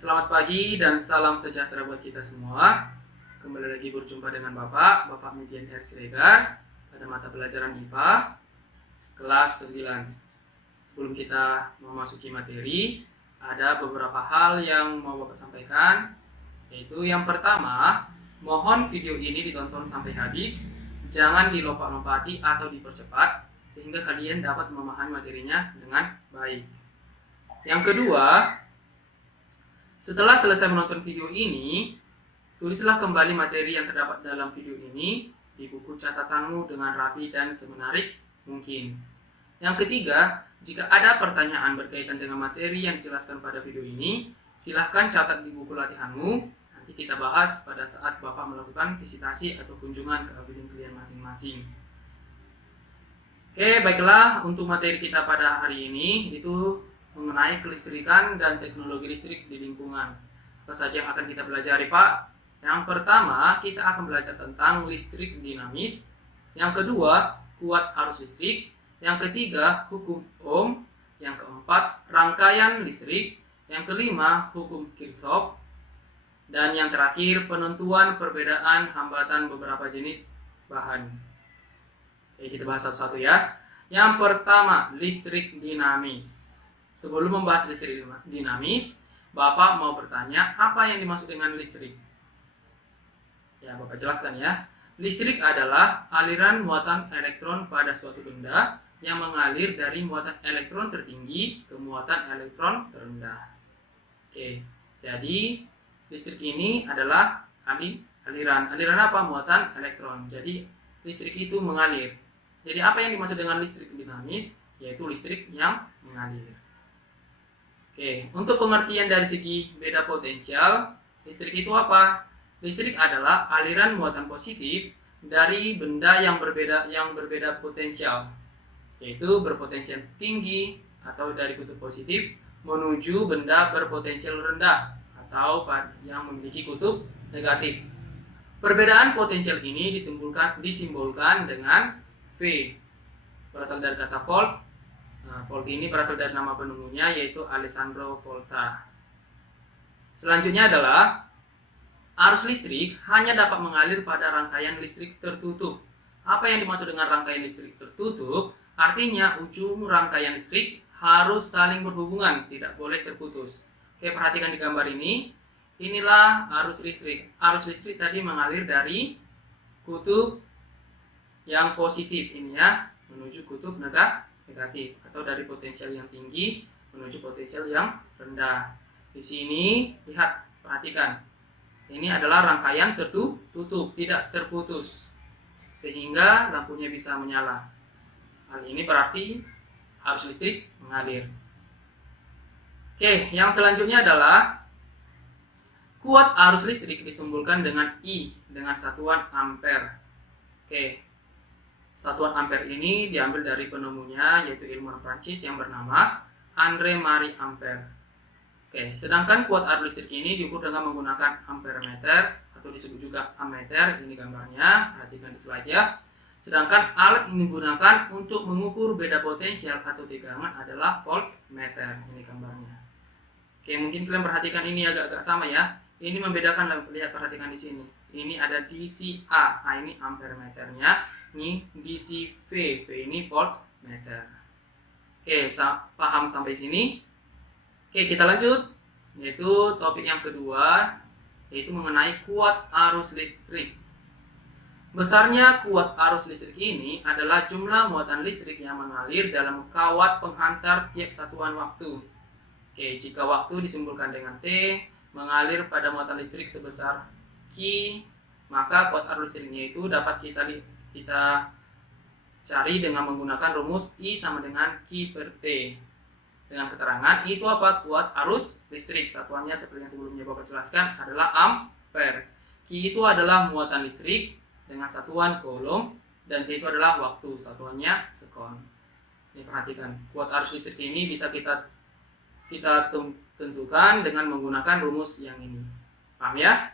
Selamat pagi dan salam sejahtera buat kita semua. Kembali lagi berjumpa dengan Bapak Median R. Siregar pada mata pelajaran IPA kelas 9. Sebelum kita memasuki materi, ada beberapa hal yang mau Bapak sampaikan. Yaitu yang pertama, mohon video ini ditonton sampai habis. Jangan dilompat-lompati atau dipercepat sehingga kalian dapat memahami materinya dengan baik. Yang kedua, setelah selesai menonton video ini, tulislah kembali materi yang terdapat dalam video ini di buku catatanmu dengan rapi dan semenarik mungkin. Yang ketiga, jika ada pertanyaan berkaitan dengan materi yang dijelaskan pada video ini, silahkan catat di buku latihanmu. Nanti kita bahas pada saat Bapak melakukan visitasi atau kunjungan ke building kalian masing-masing. Oke, baiklah, untuk materi kita pada hari ini itu mengenai kelistrikan dan teknologi listrik di lingkungan. Apa saja yang akan kita pelajari, Pak? Yang pertama, kita akan belajar tentang listrik dinamis. Yang kedua, kuat arus listrik. Yang ketiga, hukum Ohm. Yang keempat, rangkaian listrik. Yang kelima, hukum Kirchhoff. Dan yang terakhir, penentuan perbedaan hambatan beberapa jenis bahan. Oke, kita bahas satu-satu ya. Yang pertama, listrik dinamis. Sebelum membahas listrik dinamis, Bapak mau bertanya, apa yang dimaksud dengan listrik? Ya, Bapak jelaskan ya. Listrik adalah aliran muatan elektron pada suatu benda yang mengalir dari muatan elektron tertinggi ke muatan elektron terendah. Oke, jadi listrik ini adalah aliran. Aliran apa? Muatan elektron. Jadi listrik itu mengalir. Jadi apa yang dimaksud dengan listrik dinamis? Yaitu listrik yang mengalir. Oke, untuk pengertian dari segi beda potensial, listrik itu apa? Listrik adalah aliran muatan positif dari benda yang berbeda potensial, yaitu berpotensial tinggi atau dari kutub positif menuju benda berpotensial rendah atau yang memiliki kutub negatif. Perbedaan potensial ini disimbolkan dengan V, berasal dari kata volt. Volt ini berasal dari nama penemunya, yaitu Alessandro Volta. Selanjutnya adalah arus listrik hanya dapat mengalir pada rangkaian listrik tertutup. Apa yang dimaksud dengan rangkaian listrik tertutup? Artinya ujung rangkaian listrik harus saling berhubungan, tidak boleh terputus. Oke, perhatikan di gambar ini. Inilah arus listrik. Arus listrik tadi mengalir dari kutub yang positif ini ya, menuju kutub negatif, atau dari potensial yang tinggi menuju potensial yang rendah. Di sini lihat, perhatikan. Ini adalah rangkaian tertutup, tidak terputus, sehingga lampunya bisa menyala. Hal ini berarti arus listrik mengalir. Oke, yang selanjutnya adalah kuat arus listrik disimbolkan dengan I, dengan satuan ampere. Oke, satuan ampere ini diambil dari penemunya, yaitu ilmuwan Prancis yang bernama André-Marie Ampère. Oke, sedangkan kuat arus listrik ini diukur dengan menggunakan amperemeter atau disebut juga ammeter. Ini gambarnya, perhatikan di slide ya. Sedangkan alat yang digunakan untuk mengukur beda potensial atau tegangan adalah voltmeter. Ini gambarnya. Oke, mungkin kalian perhatikan ini agak-agak sama ya. Ini membedakan, lihat, perhatikan di sini. Ini ada DC A, nah ini amperemeternya. Ini DC V, V ini voltmeter. Oke, paham sampai sini? Oke, kita lanjut, yaitu topik yang kedua, yaitu mengenai kuat arus listrik. Besarnya kuat arus listrik ini adalah jumlah muatan listrik yang mengalir dalam kawat penghantar tiap satuan waktu. Oke, jika waktu disimbolkan dengan T, mengalir pada muatan listrik sebesar Q, maka kuat arus listriknya itu dapat kita cari dengan menggunakan rumus I sama dengan Q per T. Dengan keterangan itu apa? Kuat arus listrik. Satuannya seperti yang sebelumnya Bapak jelaskan adalah ampere. Q itu adalah muatan listrik dengan satuan coulomb, dan T itu adalah waktu, satuannya sekon. Ini perhatikan, kuat arus listrik ini bisa kita tentukan dengan menggunakan rumus yang ini. Paham ya?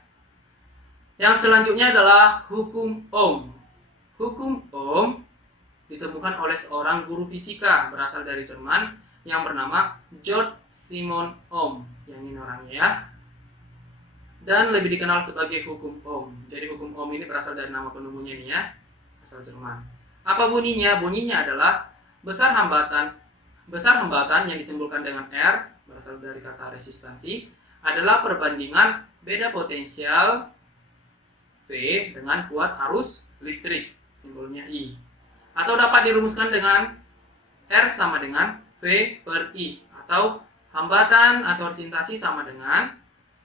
Yang selanjutnya adalah hukum Ohm. Hukum Ohm ditemukan oleh seorang guru fisika berasal dari Jerman yang bernama Georg Simon Ohm. Yang ini orangnya ya. dan lebih dikenal sebagai hukum Ohm. Jadi hukum Ohm ini berasal dari nama penemunya nih ya, asal Jerman. Apa bunyinya? Bunyinya adalah besar hambatan yang disimpulkan dengan R, berasal dari kata resistansi, adalah perbandingan beda potensial V dengan kuat arus listrik, simbolnya I. Atau dapat dirumuskan dengan R sama dengan V per I, atau hambatan atau resistansi sama dengan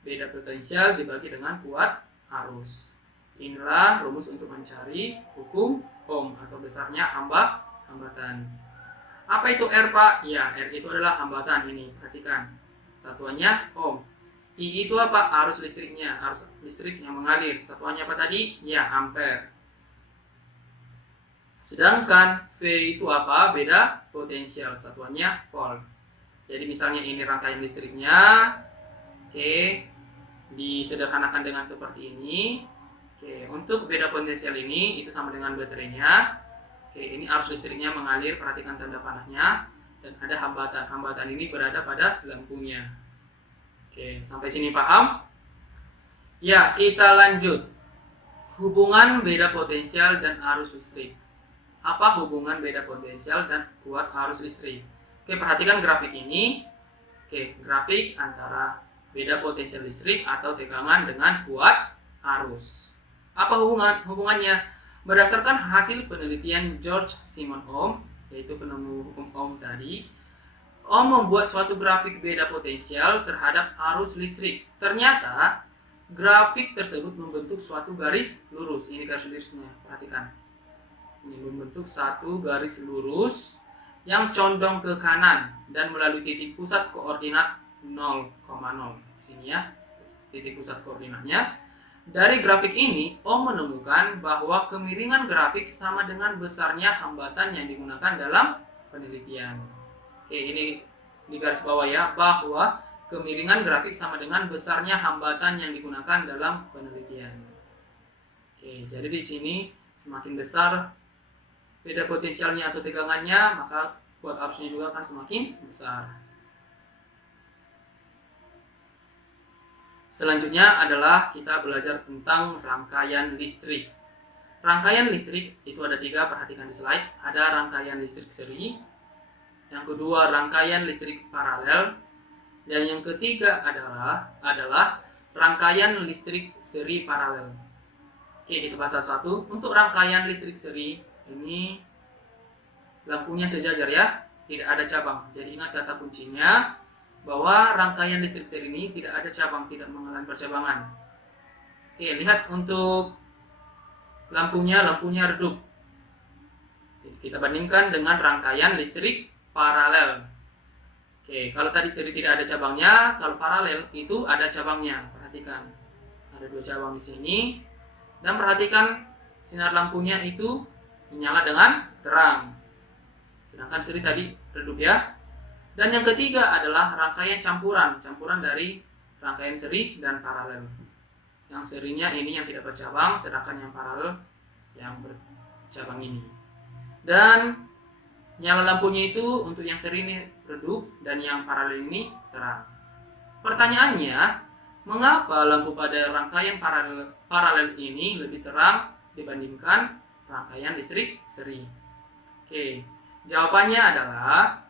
beda potensial dibagi dengan kuat arus. Inilah rumus untuk mencari hukum Ohm atau besarnya hambatan. Apa itu R, Pak? Ya, R itu adalah hambatan ini. Perhatikan. Satuannya Ohm. I itu apa? Arus listriknya, arus listrik yang mengalir. Satuannya apa tadi? Ya, ampere. Sedangkan V itu apa? Beda potensial. Satuannya volt. Jadi misalnya ini rangkaian listriknya. Oke. Disederhanakan dengan seperti ini. Oke, untuk beda potensial ini itu sama dengan baterainya. Oke, ini arus listriknya mengalir, perhatikan tanda panahnya, dan ada hambatan. Hambatan ini berada pada lampunya. Oke, sampai sini paham? Ya, kita lanjut. Hubungan beda potensial dan arus listrik. Apa hubungan beda potensial dan kuat arus listrik? Oke, perhatikan grafik ini. Oke, grafik antara beda potensial listrik atau tegangan dengan kuat arus. Apa hubungannya? Berdasarkan hasil penelitian George Simon Ohm, yaitu penemu hukum Ohm tadi, Ohm membuat suatu grafik beda potensial terhadap arus listrik. Ternyata grafik tersebut membentuk suatu garis lurus. Ini garis lurusnya, perhatikan. Ini membentuk satu garis lurus yang condong ke kanan dan melalui titik pusat koordinat 0,0. Di sini ya, titik pusat koordinatnya. Dari grafik ini, Ohm menemukan bahwa kemiringan grafik sama dengan besarnya hambatan yang digunakan dalam penelitian. Oke, ini di garis bawah ya, bahwa kemiringan grafik sama dengan besarnya hambatan yang digunakan dalam penelitian. Oke, jadi di sini semakin besar beda potensialnya atau tegangannya, maka kuat arusnya juga akan semakin besar. Selanjutnya adalah kita belajar tentang rangkaian listrik. Rangkaian listrik itu ada 3, perhatikan di slide. Ada rangkaian listrik seri, yang kedua rangkaian listrik paralel, dan yang ketiga adalah rangkaian listrik seri paralel. Oke, kita bahas satu. Untuk rangkaian listrik seri ini lampunya sejajar ya, tidak ada cabang. Jadi ingat kata kuncinya, bahwa rangkaian listrik seri ini tidak ada cabang, tidak mengalami percabangan. Oke, lihat untuk lampunya redup. Kita bandingkan dengan rangkaian listrik paralel. Oke, kalau tadi seri tidak ada cabangnya, kalau paralel itu ada cabangnya. Perhatikan, ada 2 cabang di sini. Dan perhatikan sinar lampunya itu menyala dengan terang. Sedangkan seri tadi redup ya. Dan yang ketiga adalah rangkaian campuran dari rangkaian seri dan paralel. Yang serinya ini yang tidak bercabang, sedangkan yang paralel yang bercabang ini. Dan nyala lampunya itu untuk yang seri ini redup dan yang paralel ini terang. Pertanyaannya, mengapa lampu pada rangkaian paralel ini lebih terang dibandingkan rangkaian listrik seri? Oke, jawabannya adalah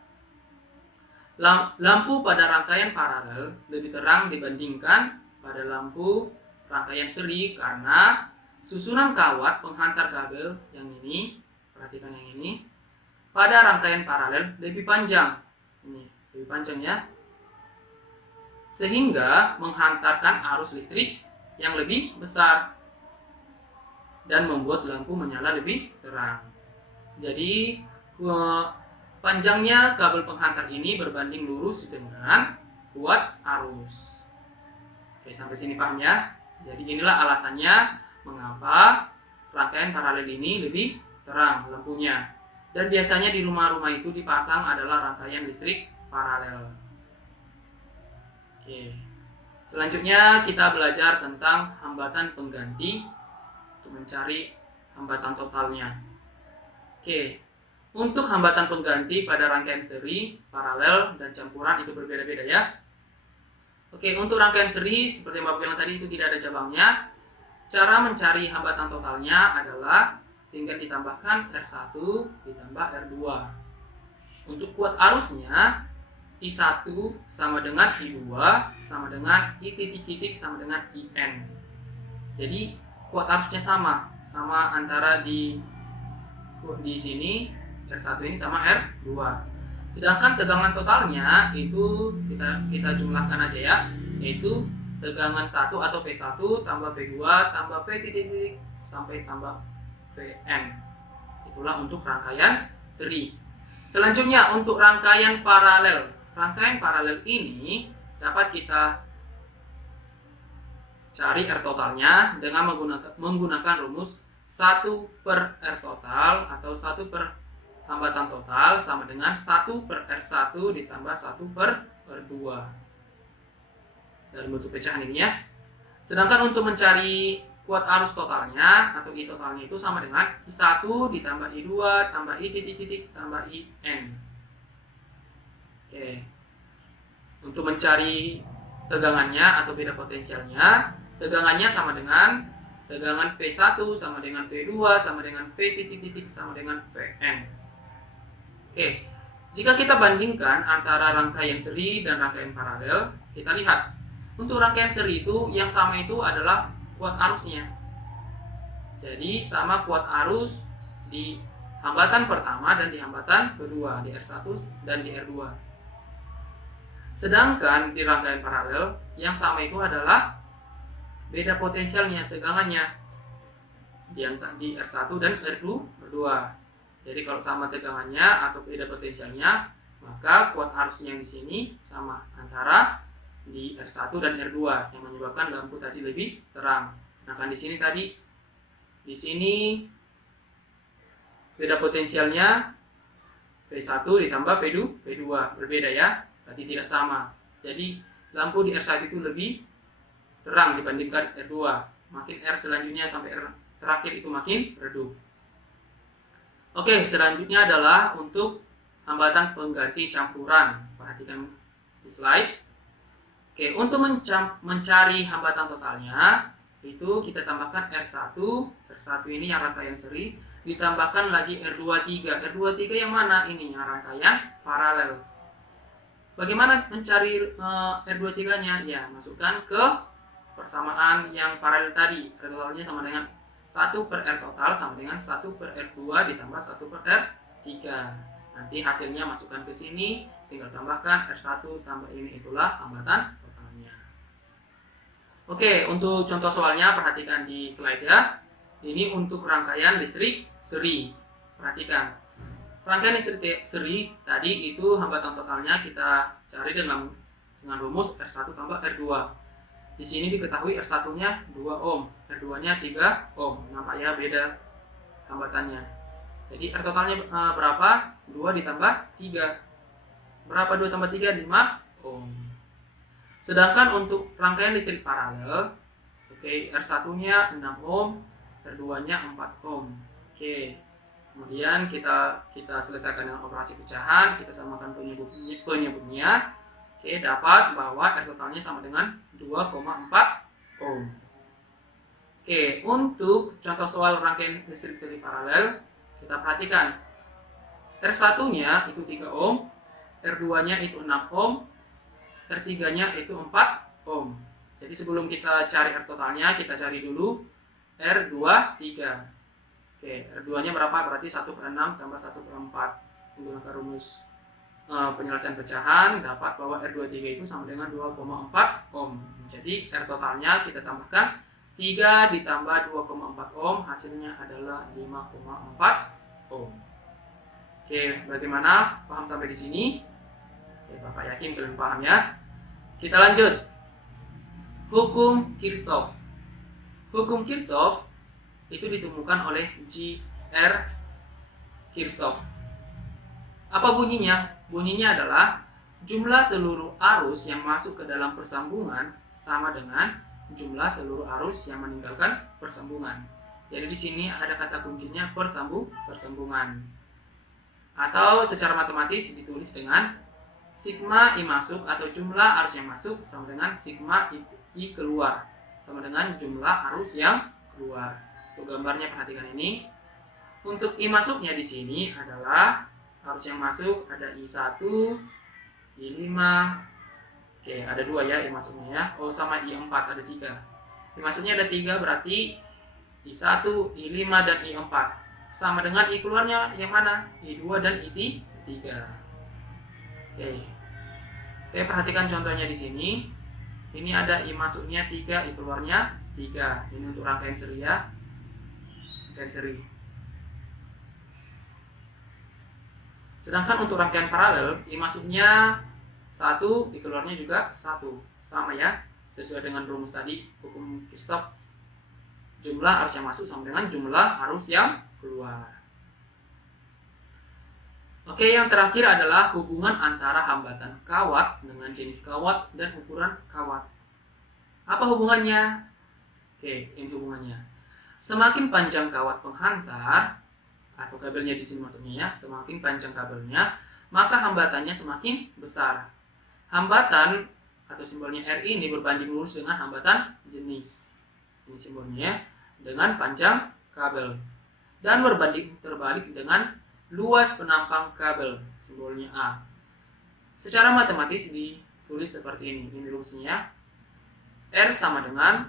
lampu pada rangkaian paralel lebih terang dibandingkan pada lampu rangkaian seri karena susunan kawat penghantar kabel yang ini, perhatikan yang ini, pada rangkaian paralel lebih panjang. Ini lebih panjang ya. Sehingga menghantarkan arus listrik yang lebih besar dan membuat lampu menyala lebih terang. Jadi panjangnya kabel penghantar ini berbanding lurus dengan kuat arus. Oke, sampai sini paham ya? Jadi inilah alasannya mengapa rangkaian paralel ini lebih terang lampunya. Dan biasanya di rumah-rumah itu dipasang adalah rangkaian listrik paralel. Oke. Selanjutnya kita belajar tentang hambatan pengganti untuk mencari hambatan totalnya. Oke. Untuk hambatan pengganti pada rangkaian seri, paralel, dan campuran itu berbeda-beda ya. Oke, untuk rangkaian seri seperti yang Bapak bilang tadi itu tidak ada cabangnya. Cara mencari hambatan totalnya adalah tinggal ditambahkan R1 ditambah R2. Untuk kuat arusnya I1 sama dengan I2 sama dengan I titik-titik sama dengan IN. Jadi kuat arusnya sama antara di sini R1 ini sama R2. Sedangkan tegangan totalnya itu kita jumlahkan aja ya, yaitu tegangan 1 atau V1 tambah V2 tambah V titik sampai tambah Vn. Itulah untuk rangkaian seri. Selanjutnya untuk rangkaian paralel. Rangkaian paralel ini dapat kita cari R totalnya dengan menggunakan rumus 1 per R total atau 1 per hambatan total sama dengan 1 per R1 ditambah 1 per R2 dalam bentuk pecahan ini ya. Sedangkan untuk mencari kuat arus totalnya atau I totalnya itu sama dengan I1 ditambah I2 tambah I titik-titik tambah IN. Oke. Untuk mencari tegangannya atau beda potensialnya, tegangannya sama dengan tegangan V1 sama dengan V2 sama dengan V titik-titik sama dengan Vn. Oke. Jika kita bandingkan antara rangkaian seri dan rangkaian paralel, kita lihat untuk rangkaian seri itu yang sama itu adalah kuat arusnya. Jadi sama kuat arus di hambatan pertama dan di hambatan kedua, di R1 dan di R2. Sedangkan di rangkaian paralel yang sama itu adalah beda potensialnya, tegangannya yang di R1 dan R2. Jadi kalau sama tegangannya atau beda potensialnya, maka kuat arusnya yang di sini sama antara di R1 dan R2 yang menyebabkan lampu tadi lebih terang. Sedangkan di sini beda potensialnya V1 ditambah V2 berbeda ya, berarti tidak sama. Jadi lampu di R1 itu lebih terang dibandingkan R2. Makin R selanjutnya sampai R terakhir itu makin redup. Oke, selanjutnya adalah untuk hambatan pengganti campuran. Perhatikan di slide. Oke, untuk mencari hambatan totalnya itu kita tambahkan R1 ini yang rangkaian seri, ditambahkan lagi R23 yang mana ini yang rangkaian paralel. Bagaimana mencari R23 nya? Ya, masukkan ke persamaan yang paralel tadi. R totalnya sama dengan 1 per R total sama dengan 1 per R2 ditambah 1 per R3. Nanti hasilnya masukkan ke sini, tinggal tambahkan R1 tambah ini, itulah hambatan totalnya. Oke, untuk contoh soalnya perhatikan di slide ya. Ini untuk rangkaian listrik seri. Perhatikan. Rangkaian listrik seri tadi itu hambatan totalnya kita cari dengan rumus R1 tambah R2. Di sini diketahui R1-nya 2 ohm, R2-nya 3 ohm. Nampak ya beda hambatannya. Jadi R totalnya berapa? 2 ditambah 3. Berapa 2 tambah 3? 5 ohm. Sedangkan untuk rangkaian listrik paralel, oke, R1-nya 6 ohm, R2-nya 4 ohm. Oke. Kemudian kita selesaikan dengan operasi pecahan, kita samakan penyebutnya. Oke, dapat bahwa R totalnya sama dengan 2,4 ohm. Oke, untuk contoh soal rangkaian listrik seri paralel, kita perhatikan R1-nya itu 3 ohm, R2-nya itu 6 ohm, R3-nya itu 4 ohm. Jadi sebelum kita cari R totalnya, kita cari dulu R23. Oke, R2-nya berapa? Berarti 1 per 6 tambah 1 per 4. Menggunakan rumus penyelesaian pecahan, dapat bahwa R23 itu sama dengan 2,4 ohm. Jadi R totalnya kita tambahkan 3 ditambah 2,4 ohm, hasilnya adalah 5,4 ohm. Oke, bagaimana? Paham sampai di sini? Oke, Bapak yakin kalian paham ya? Kita lanjut. Hukum Kirchhoff. Hukum Kirchhoff itu ditemukan oleh J.R. Kirchhoff. Apa bunyinya? Bunyinya adalah jumlah seluruh arus yang masuk ke dalam persambungan sama dengan jumlah seluruh arus yang meninggalkan persambungan. Jadi di sini ada kata kuncinya persambungan. Atau secara matematis ditulis dengan sigma I masuk atau jumlah arus yang masuk sama dengan sigma I keluar, sama dengan jumlah arus yang keluar. Untuk gambarnya perhatikan ini. Untuk I masuknya di sini adalah arus yang masuk ada I1, I5. Oke, ada 2 ya I masuknya ya. Oh, sama I4 ada 3. I masuknya ada 3 berarti I1, I5 dan I4. Sama dengan I keluarnya yang mana? I2 dan I3. Oke. Oke, perhatikan contohnya di sini. Ini ada I masuknya 3, I keluarnya 3. Ini untuk rangkaian seri ya. Rangkaian seri. Sedangkan untuk rangkaian paralel, I masuknya 1, I keluarnya juga 1. Sama ya, sesuai dengan rumus tadi, hukum Kirchhoff. Jumlah arus yang masuk sama dengan jumlah arus yang keluar. Oke, yang terakhir adalah hubungan antara hambatan kawat dengan jenis kawat dan ukuran kawat. Apa hubungannya? Oke, ini hubungannya. Semakin panjang kawat penghantar atau kabelnya di sini maksudnya ya, semakin panjang kabelnya, maka hambatannya semakin besar. Hambatan atau simbolnya R ini berbanding lurus dengan hambatan jenis. Ini simbolnya ya, dengan panjang kabel. Dan berbanding terbalik dengan luas penampang kabel, simbolnya A. Secara matematis ditulis seperti ini. Ini rumusnya. R sama dengan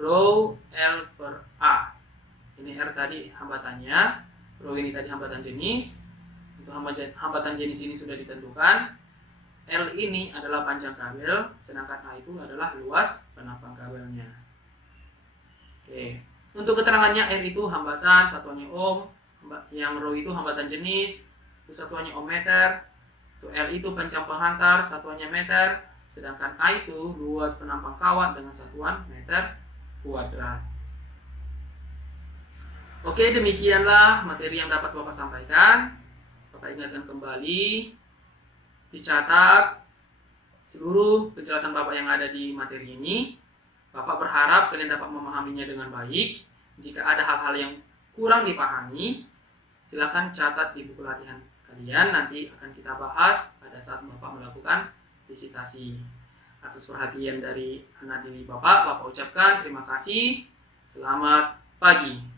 rho L per A. Ini R tadi hambatannya, rho ini tadi hambatan jenis. Untuk hambatan jenis ini sudah ditentukan. L ini adalah panjang kabel, sedangkan A itu adalah luas penampang kabelnya. Oke. Untuk keterangannya R itu hambatan, satuannya ohm. Yang rho itu hambatan jenis, itu satuannya ohm meter. Untuk L itu panjang penghantar, satuannya meter. Sedangkan A itu luas penampang kawat dengan satuan meter kuadrat. Oke, demikianlah materi yang dapat Bapak sampaikan. Bapak ingatkan kembali, dicatat seluruh penjelasan Bapak yang ada di materi ini. Bapak berharap kalian dapat memahaminya dengan baik. Jika ada hal-hal yang kurang dipahami, silakan catat di buku latihan kalian. Nanti akan kita bahas pada saat Bapak melakukan visitasi. Atas perhatian dari anak didik Bapak ucapkan terima kasih. Selamat pagi.